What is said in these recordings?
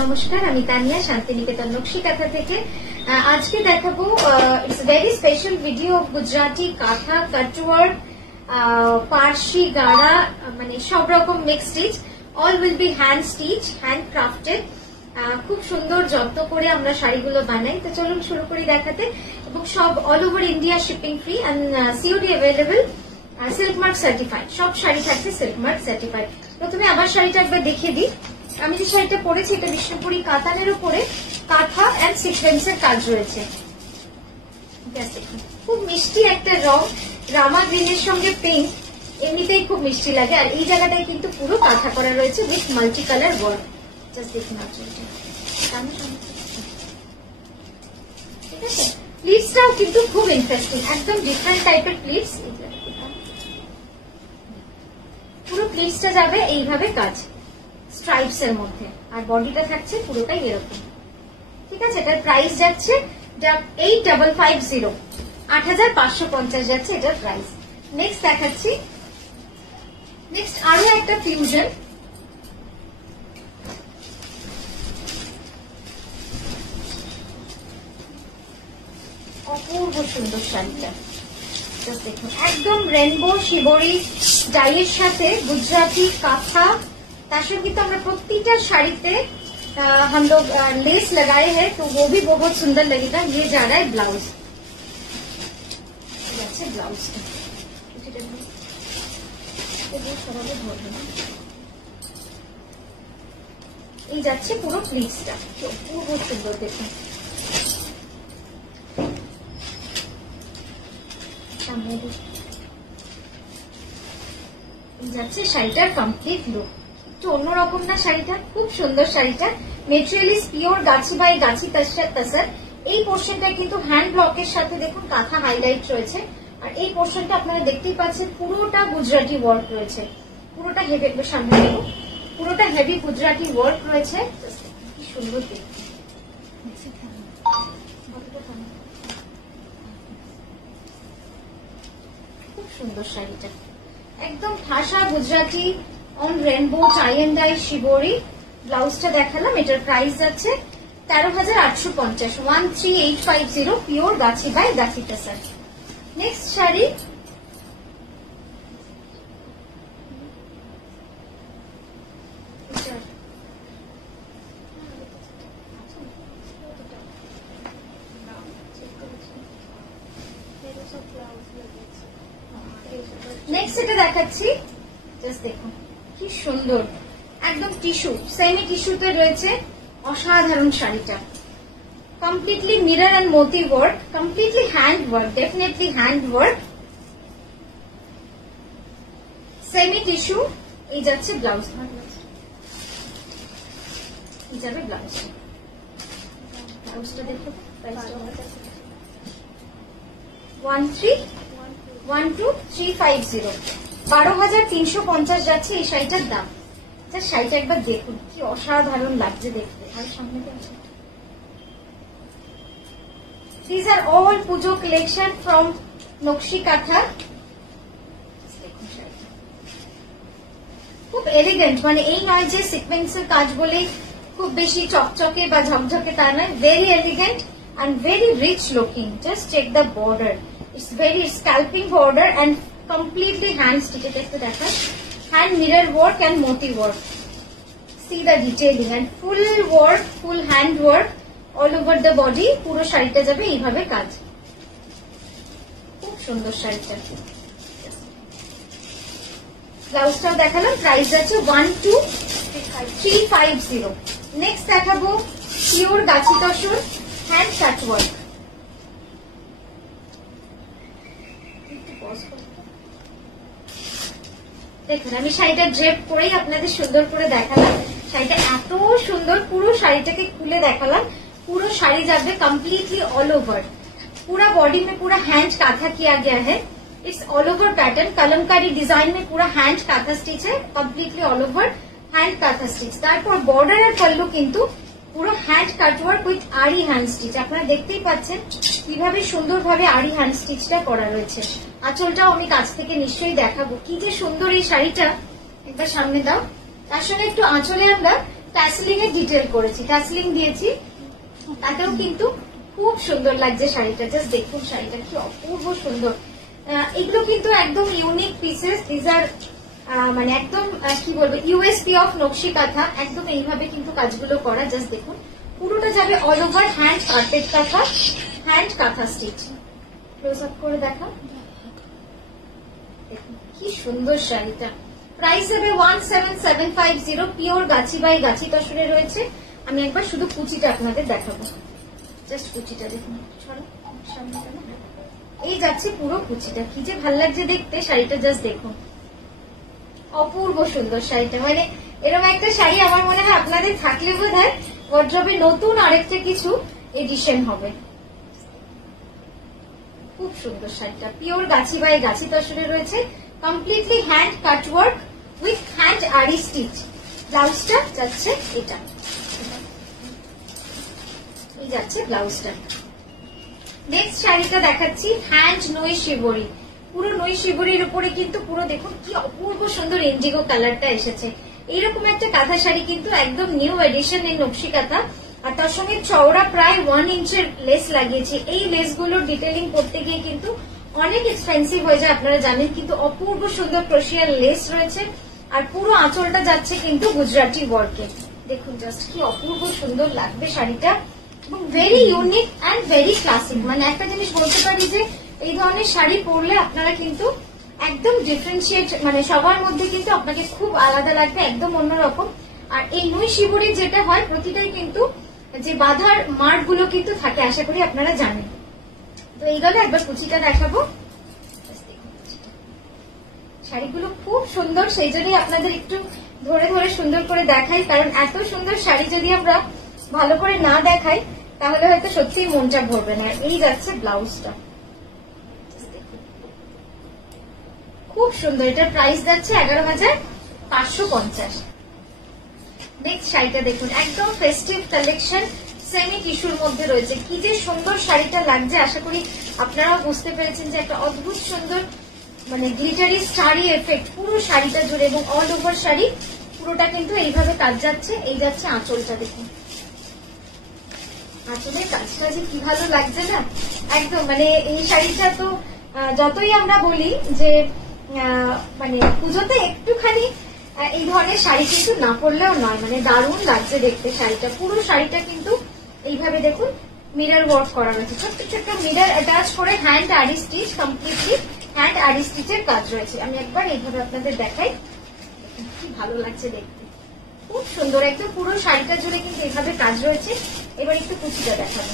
নমস্কার, আমি তানিয়া শান্তিনিকেতন নকশি কাঁথা থেকে। আজকে দেখাবো it's very special video of Gujarati কাঁথা, কাটওয়ার্ক, পার্সি, গাড়া, মানে সব রকম mix stitch. All will be hanged stitch, hand crafted. খুব সুন্দর যত্ন করে আমরা শাড়িগুলো বানাই। তো চলুন শুরু করি দেখাতে। এবং সব all over India shipping free and COD available, silk mark certified. সব শাড়ি থাকছে সিল্ক মার্ক সার্টিফাইড। প্রথমে আবার শাড়িটা একবার দেখিয়ে দিই। আমি যে শাড়িটা পরেছি এটা বিষ্ণুপুরি কাতানের উপরে কাঁথা এন্ড সিকোয়েন্সের কাজ রয়েছে। খুব মিষ্টি একটা রং, রামা গ্রিনের সঙ্গে পিঙ্ক, এমনিতেই খুব মিষ্টি লাগে। আর এই জায়গাটায় কিন্তু পুরো কাঁথা করা রয়েছে with multi colour work. Just দেখুন ঠিক আছে। প্লিটসটাও কিন্তু খুব ইন্টারেস্টিং, একদম ডিফারেন্ট টাইপের প্লিটস। পুরো প্লিটসটা যাবে এইভাবে কাজ স্ট্রাইপস এর মধ্যে, আর বডিটা থাকছে পুরোটাই এরকম। ঠিক আছে, এটার প্রাইস যাচ্ছে 8550, 8550 যাচ্ছে এটার প্রাইস। নেক্সট দেখাচ্ছি, নেক্সট আরো একটা ফিউশন। অপূর্ব সুন্দর শাড়িটা দেখুন, একদম রেনবো শিবরি ডাইয়ের সাথে গুজরাটি কাঁথা। তার সঙ্গে তো আমরা প্রত্যেকটা শাড়িতে हम लोग लेस लगाए हैं, तो वो भी बहुत सुंदर लगेगा। ये जा रहा है ब्लाउज, ब्लाउज এই যাচ্ছে পুরো প্লিটসটা, বহুত সুন্দর দেখুন। এই যাচ্ছে শাড়িটার কমপ্লিট লুক। একটু অন্যরকম না শাড়িটা? খুব সুন্দর শাড়িটা। Material is pure Gachhi by গাছি তাসার। এই পোর্শনটা কিন্তু হ্যান্ড ব্লকের সাথে দেখুন কাঁথা হাইলাইট রয়েছে। আর এই পোর্শনটা আপনারা দেখতেই পাচ্ছেন পুরোটা গুজরাটি ওয়ার্ক রয়েছে। পুরোটা হেভি, সামনে দেখুন পুরোটা হেভি গুজরাটি ওয়ার্ক রয়েছে। কি সুন্দর দেখুন, খুব সুন্দর শাড়িটা, একদম ঠাসা Gujarati on rainbow tie and dye shibori. ব্লাউজটা দেখালাম, এটার প্রাইস যাচ্ছে 13850, 13850, pure Gachhi by Gachhi তাসার। Next sari, next এটা দেখাচ্ছি। জাস্ট দেখুন কি সুন্দর, একদম টিস্যু, সেমি টিস্যুতে রয়েছে। অসাধারণ শাড়িটা, কমপ্লিটলি মিরর এন্ড মোতি work, completely hand work, definitely hand work, semi tissue. এই যাচ্ছে ব্লাউজ, এই যাবে ব্লাউজ। ব্লাউজটা দেখো, 1312350, 12350 যাচ্ছে এই শাড়িটার দাম। শাড়িটা একবার দেখুন কি অসাধারণ লাগছে দেখতে। আর সামনে These are all Puja collection from নকশি কাঁথা। খুব এলিগেন্ট, মানে এই নয় যে সিকোয়েন্সের কাজ বলে খুব বেশি চকচকে বা ঝকঝকে, তা নয়। Very elegant and very rich looking. Just check the border. It's very scalping border and completely hand stitched. একটু দেখা, hand mirror work and moti work. See the detailing and full work, full hand work all over the body. পুরো শাড়িটা যাবে এইভাবে কাজ। খুব সুন্দর শাড়িটা। ব্লাউজটাও দেখালাম, প্রাইস আছে 12350। নেক্সট দেখাবো পিওর গাছি তসর হ্যান্ড কাট ওয়ার্ক। দেখুন আমি শাড়িটা ড্রেপ করেই আপনাদের সুন্দর করে দেখালাম। শাড়িটা এত সুন্দর, পুরো শাড়িটাকে খুলে দেখালাম। पूरा शाड़ी जाবে कम्प्लीटली ऑल ओवर, पूरा बॉडी में पूरा हैंड काथा किया गया है। It's all over pattern, Kalamkari design में पूरा हैंड काथा स्टिच है, completely all over hand kantha stitch. তারপর বর্ডার আর পল্লু কিন্তু পুরো hand cutwork with aari hand stitch. আপনারা দেখতেই পাচ্ছেন কিভাবে সুন্দরভাবে আরি হ্যান্ড স্টিচটা করা রয়েছে। আঁচলটাও আমি কাছ থেকে নিশ্চয়ই দেখাবো। কি যে সুন্দর এই শাড়িটা, একবার সামনে দাও। তার সঙ্গে একটু আঁচলে আমরা ট্যাসলিং এর ডিটেল করেছি, ট্যাসলিং দিয়েছি, তাতেও কিন্তু খুব সুন্দর লাগছে শাড়িটা। জাস্ট দেখুন শাড়িটা কি অপূর্ব সুন্দর। এগুলো কিন্তু একদম ইউনিক পিসেস, দিস আর মানে একদম কি বলবো ইউএসপি অফ নকশি কাঁথা। একদম এইভাবে কিন্তু কাজগুলো করা। জাস্ট দেখুন পুরোটা যাবে অল ওভার হ্যান্ড কার্পেট কাঁথা, হ্যান্ড কাঁথা স্টিচ। ক্লোজ আপ করে দেখা, দেখুন কি সুন্দর শাড়িটা। প্রাইস হবে 17750, পিওর গাছি বাই গাছি তসরে রয়েছে। আমি একবার শুধু কুচিটা আপনাদের দেখাবো, জাস্ট কুচিটা দেখুন, এই যাচ্ছে পুরো কুচিটা। কি যে ভাল লাগছে দেখতে শাড়িটা, জাস্ট দেখুন অপূর্ব সুন্দর শাড়িটা। মানে এরকম একটা শাড়ি আমার মনে হয় আপনাদের থাকলে বোধহয় ওয়ার্ড্রবে নতুন আরেকটা কিছু এডিশন হবে। খুব সুন্দর শাড়িটা, পিওর গাছি বাই গাছি তসরে রয়েছে, completely hand cut work with hand আরি স্টিচ। ব্লাউজটা যাচ্ছে এটা, এই যাচ্ছে ব্লাউজটা। নেক্সট শাড়িটা দেখাচ্ছি হ্যান্ড নই শিবরি। পুরো নই শিবরির উপরে কিন্তু পুরো দেখুন কি অপূর্ব সুন্দর ইন্ডিগো কালারটা এসেছে। এইরকম একটা কাঁথা শাড়ি কিন্তু একদম নিউ এডিশন এই নকশি কাঁথা। আর তার সঙ্গে চওড়া প্রায় 1 ইঞ্চের লেস লাগিয়েছি। এই লেসগুলোর ডিটেলিং করতে গিয়ে কিন্তু অনেক এক্সপেন্সিভ হয়ে যায় আপনারা জানেন, কিন্তু অপূর্ব সুন্দর ক্রোশিয়ার লেস রয়েছে। আর পুরো আঁচলটা যাচ্ছে কিন্তু গুজরাটি ওয়ার্কে। দেখুন জাস্ট কি অপূর্ব সুন্দর লাগবে শাড়িটা, এবং very unique and very classic. মানে একটা জিনিস বলতে পারি যে এই ধরনের শাড়ি পরলে আপনারা কিন্তু একদম ডিফারেন্সিয়েট, মানে সবার মধ্যে কিন্তু আপনাকে খুব আলাদা লাগবে, একদম অন্যরকম। আর এই নই শিবরির যেটা হয় প্রতিটাই কিন্তু যে বাঁধার মার্ক গুলো কিন্তু থাকে, আশা করি আপনারা জানেন। তো এই গেলে একবার কুচিটা দেখাবো। শাড়িগুলো খুব সুন্দর, সেই জন্যই আপনাদের একটু ধরে ধরে সুন্দর করে দেখাই, কারণ এত সুন্দর শাড়ি যদি আমরা ভালো করে না দেখাই তাহলে হয়তো সত্যিই মনটা ভরবে না। এই যাচ্ছে ব্লাউজটা, খুব সুন্দর। এটার প্রাইস যাচ্ছে 11,550। নেক্সট শাড়িটা দেখুন, একদম ফেস্টিভ কালেকশন, সেমি টিস্যুর মধ্যে রয়েছে। কি যে সুন্দর শাড়িটা লাগছে, আশা করি আপনারাও বুঝতে পেরেছেন যে একটা অদ্ভুত সুন্দর মানে গ্লিটারি স্টারি এফেক্ট পুরো শাড়িটা জুড়ে, এবং অল ওভার শাড়ি পুরোটা কিন্তু এইভাবে কাজ যাচ্ছে। এই যাচ্ছে আঁচলটা, দেখুন আঁচলের কাজটা যে কি ভালো লাগছে না একদম। মানে এই শাড়িটা তো যতই আমরা বলি যে মানে পুজোতে একটুখানি এই ধরনের শাড়ি কিন্তু না পরলেও নয়, মানে দারুণ লাগছে দেখতে শাড়িটা। পুরো শাড়িটা কিন্তু এইভাবে দেখুন মিরর ওয়ার্ক করা রয়েছে, ছোট্ট ছোট্ট মিরর অ্যাটাচ করে হ্যান্ড আরি স্টিচ, কমপ্লিটলি হ্যান্ড আরি স্টিচের কাজ রয়েছে। আমি একবার এইভাবে আপনাদের দেখাই, কি ভালো লাগছে দেখতে, খুব সুন্দর। একদম পুরো শাড়িটা জুড়ে কিন্তু এইভাবে কাজ রয়েছে। এবার একটু কুচিটা দেখাবো,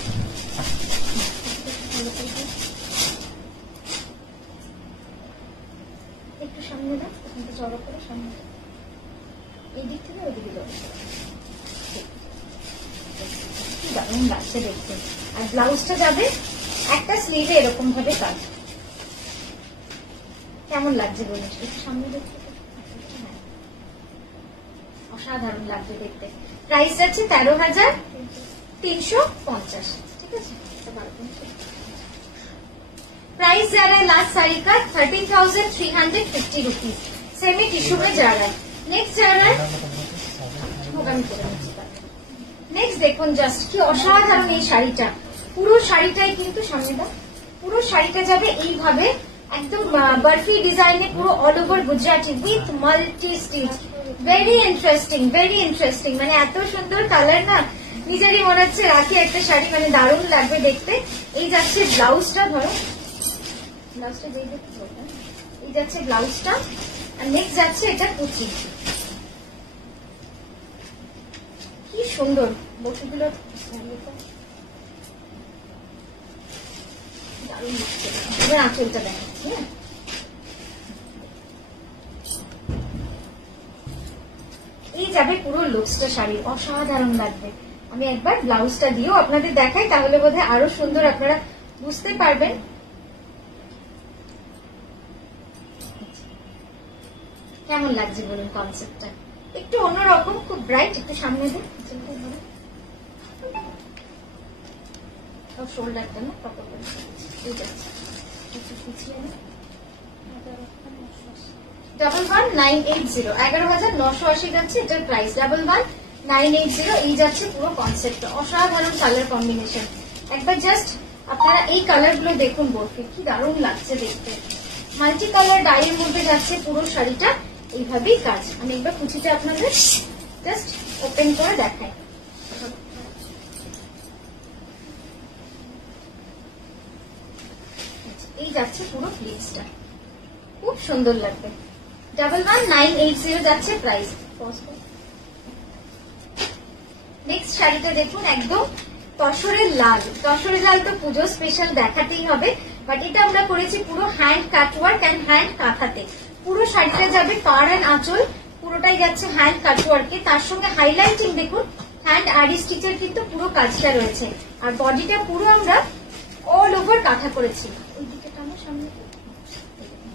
একটু সামনে দাও, জড়ো করে সামনে, এই দিক থেকে ওই দিকে জড়ো করে, কি দারুণ লাগছে দেখতে। আর ব্লাউজটা যাবে একটা স্লিভে এরকম ভাবে কাজ। কেমন লাগছে বলুন, একটু সামনে দেখতে, অসাধারণ লাগবে দেখতে। প্রাইস যাচ্ছে 13,350। ঠিক আছে, प्राइस जा रहा है लास्ट साड़ी का 13,350 रुपीज, सेमी टिश्यू में जा रहा है। नेक्स्ट जा रहा है नेक्स्ट দেখুন জাস্ট কি অসাধারণ এই শাড়িটা। পুরো শাড়িটাই কিন্তু সামনে দাও, পুরো শাড়িটা যাবে এইভাবে একদম বরফি ডিজাইনে, পুরো all over Gujarati with multi stitch. Very interesting, মানে এত সুন্দর কালার না, নিজেরই মনে হচ্ছে রাখি একটা শাড়ি, মানে দারুণ লাগবে দেখতে। এই যাচ্ছে ব্লাউজটা, ধরো ব্লাউজটা যেই দেখতে বলবেন, এই যাচ্ছে ব্লাউজটা। আর নেক্সট যাচ্ছে এটা কুচি, কি সুন্দর বটিগুলো দারুণ লাগছে। এবার আঁচলটা দেখাচ্ছি, হ্যাঁ এই যাবে পুরো লুকসটা শাড়ির, অসাধারণ লাগবে। আমি একবার ব্লাউজটা দিয়েও আপনাদের দেখাই, তাহলে বোধহয় আরো সুন্দর আপনারা বুঝতে পারবেন। কেমন লাগছে বলুন কনসেপ্টটা, একটু অন্যরকম, খুব ব্রাইট। একটু সামনে দেন শোল্ডারটা না প্রপার করে, এই যাচ্ছে 11,980, 11,980 যাচ্ছে এটার প্রাইস। 11,980 980 এই যাচ্ছে পুরো কনসেপ্টটা। অসাধারণ কালার কম্বিনেশন। একবার জাস্ট আপনারা এই কালার গুলো দেখুন বরফি, কি দারুণ লাগছে দেখতে। মাল্টি কালার ডাইয়ের মধ্যে যাচ্ছে পুরো শাড়িটা, এইভাবেই কাজ। আমি একবার কুচিতে আপনাদের জাস্ট ওপেন করে দেখাই। এই যাচ্ছে পুরো প্লিটসটা, খুব সুন্দর লাগবে। 11980 যাচ্ছে প্রাইস। নেক্সট শাড়িটা দেখুন, একদম তসরের লাল। তসরের লাল তো পুজো স্পেশাল দেখাতেই হবে, বাট এটা আমরা করেছি পুরো হ্যান্ড কাটওয়ার্ক এন্ড হ্যান্ড কাঁথাতে। পুরো শাড়িটা যাবে পাড় এন্ড আঁচল পুরোটাই যাচ্ছে হ্যান্ড কাটওয়ার্কে, তার সঙ্গে হাইলাইটিং দেখুন হ্যান্ড আরি স্টিচের কিন্তু পুরো কাজটা রয়েছে। আর বডিটা পুরো আমরা অল ওভার কাঁথা করেছি। ওই দিকে টানো সামনে,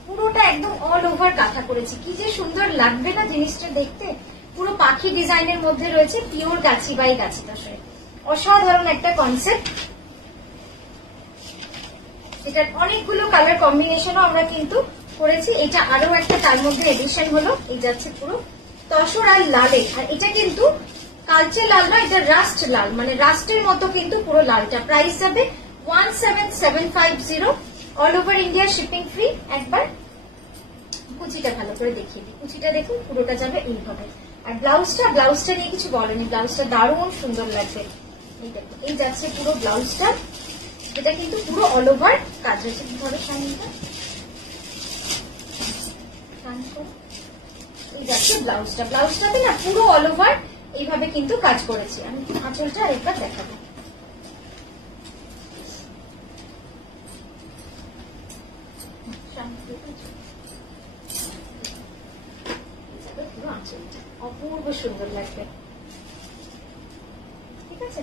পুরোটা একদম অল ওভার কাঁথা করেছি। কি যে সুন্দর লাগবে না জিনিসটা দেখতে। পুরো পাখি ডিজাইনের মধ্যে রয়েছে পিওর গাছি বাই গাছি তসরে। অসাধারণ একটা কনসেপ্ট। এটার অনেকগুলো কালার কম্বিনেশনও আমরা কিন্তু করেছি। এটা আরো একটা তার মধ্যে এডিশন হলো। এই যাচ্ছে পুরো তসর আর লালে। আর এটা কিন্তু কালচে লাল না, এটা রাস্ট লাল, মানে রাস্টের মতো কিন্তু পুরো লালটা। প্রাইস যাবে 17750, all over India shipping free. একবার কুচিটা ভালো করে দেখিয়ে দিই। কুচিটা দেখুন পুরোটা যাবে এইভাবে। আর ব্লাউজটা নিয়ে কিছু বলেনি, ব্লাউজটা দারুণ সুন্দর লাগবে। এই দেখুন, এই যাচ্ছে পুরো ব্লাউজটা, এটা কিন্তু পুরো অল ওভার কাজ হয়েছে। ধরো সামনেটা, এই যাচ্ছে ব্লাউজটা। ব্লাউজটাতে না পুরো অল ওভার এইভাবে কিন্তু কাজ করেছি। আমি আঁচলটা আরেকবার দেখাবো। অপূর্ব সুন্দর লাগবে, ঠিক আছে।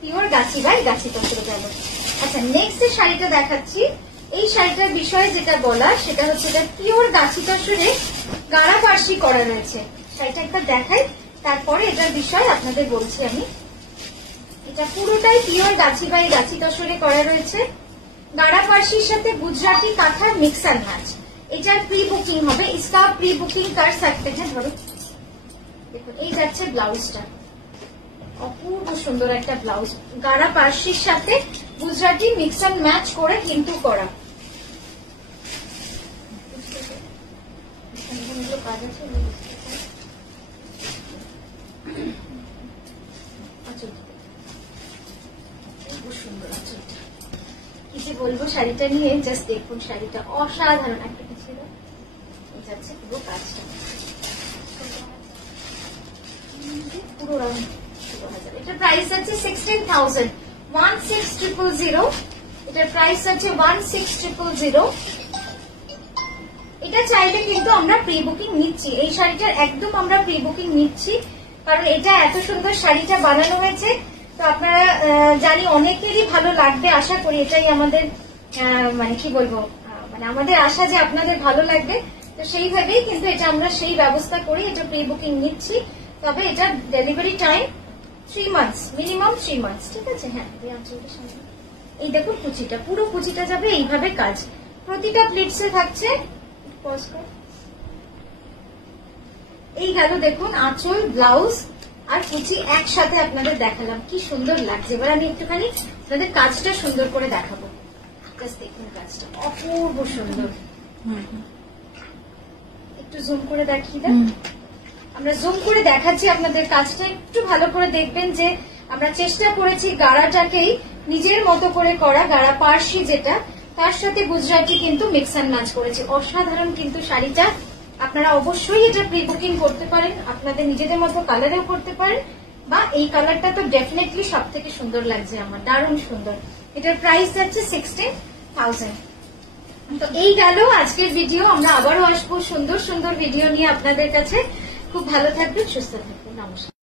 পিওর গাছি বাই গাছি তসরে গেল। আচ্ছা, নেক্সট যে শাড়িটা দেখাচ্ছি, এই শাড়িটার বিষয়ে যেটা বলা সেটা হচ্ছে এটা পিওর গাছি তসরে গাড়া পার্সি করা রয়েছে। শাড়িটা একবার দেখাই, তারপরে এটার বিষয়ে আপনাদের বলছি আমি। এটা পুরোটাই পিওর গাছি বাই গাছি তসরে করা রয়েছে। গাড়া পার্সির সাথে গুজরাটি কাঁথার মিক্স অ্যান্ড ম্যাচ। এটার প্রি বুকিং হবে, इसका প্রি বুকিং कर सकते हैं। ধরো দেখুন, এই যাচ্ছে ব্লাউজটা, অপূর্ব সুন্দর একটা ব্লাউজ। গাড়া পার্সির সাথে গুজরাটি মিক্স অ্যান্ড ম্যাচ করে কিন্তু করা। কি যে বলবো শাড়িটা নিয়ে, জাস্ট দেখুন শাড়িটা অসাধারণ একটা কিছু। এই যাচ্ছে পুরো কাজটা, পুরো রাউন্ড 16,000। এটার প্রাইস আছে 16,000, 16,000। এটার প্রাইস আছে 16,000। এটা চাইলে কিন্তু আমরা প্রি বুকিং নিচ্ছি। এই শাড়িটার একদম আমরা প্রি বুকিং নিচ্ছি, কারণ এটা এত সুন্দর শাড়িটা বানানো হয়েছে। তো আপনারা জানি অনেকেরই ভালো লাগবে, আশা করি। এটাই আমাদের মানে কি বলবো, মানে আমাদের আশা যে আপনাদের ভালো লাগবে। তো সেইভাবেই কিন্তু এটা আমরা সেই ব্যবস্থা করি, এটা প্রি বুকিং নিচ্ছি। তবে এটা delivery time 3 months, minimum 3 months, ঠিক আছে। হ্যাঁ, এই দেখুন কুচিটা, পুরো কুচিটা যাবে এইভাবে কাজ। প্রতিটা প্লিটসে থাকছে, এই গেল দেখুন আঁচল, ব্লাউজ আর কুচি একসাথে আপনাদের দেখালাম, কি সুন্দর লাগছে। এবার আমি একটুখানি আপনাদের কাজটা সুন্দর করে দেখাবো। জাস্ট দেখুন কাজটা অপূর্ব সুন্দর। একটু জুম করে দেখিয়ে দেন। আমরা জুম করে দেখাচ্ছি আপনাদের কাজটা, একটু ভালো করে দেখবেন যে আমরা চেষ্টা করেছি গাড়াটাকেই নিজের মতো করে করা। গাড়া পার্সি যেটা, তার সাথে গুজরাটি কিন্তু মিক্স অ্যান্ড ম্যাচ করেছি। অসাধারণ কিন্তু শাড়িটা। আপনারা অবশ্যই এটা প্রি বুকিং করতে পারেন, আপনাদের নিজেদের মতো কালারেও করতে পারেন, বা এই কালারটা তো ডেফিনেটলি সব থেকে সুন্দর লাগছে আমার, দারুণ সুন্দর। এটার প্রাইস যাচ্ছে 16,000। তো এই গেল আজকের ভিডিও। আমরা আবারও আসবো সুন্দর সুন্দর ভিডিও নিয়ে আপনাদের কাছে। খুব ভালো থাকবেন, সুস্থ থাকবেন, নমস্কার।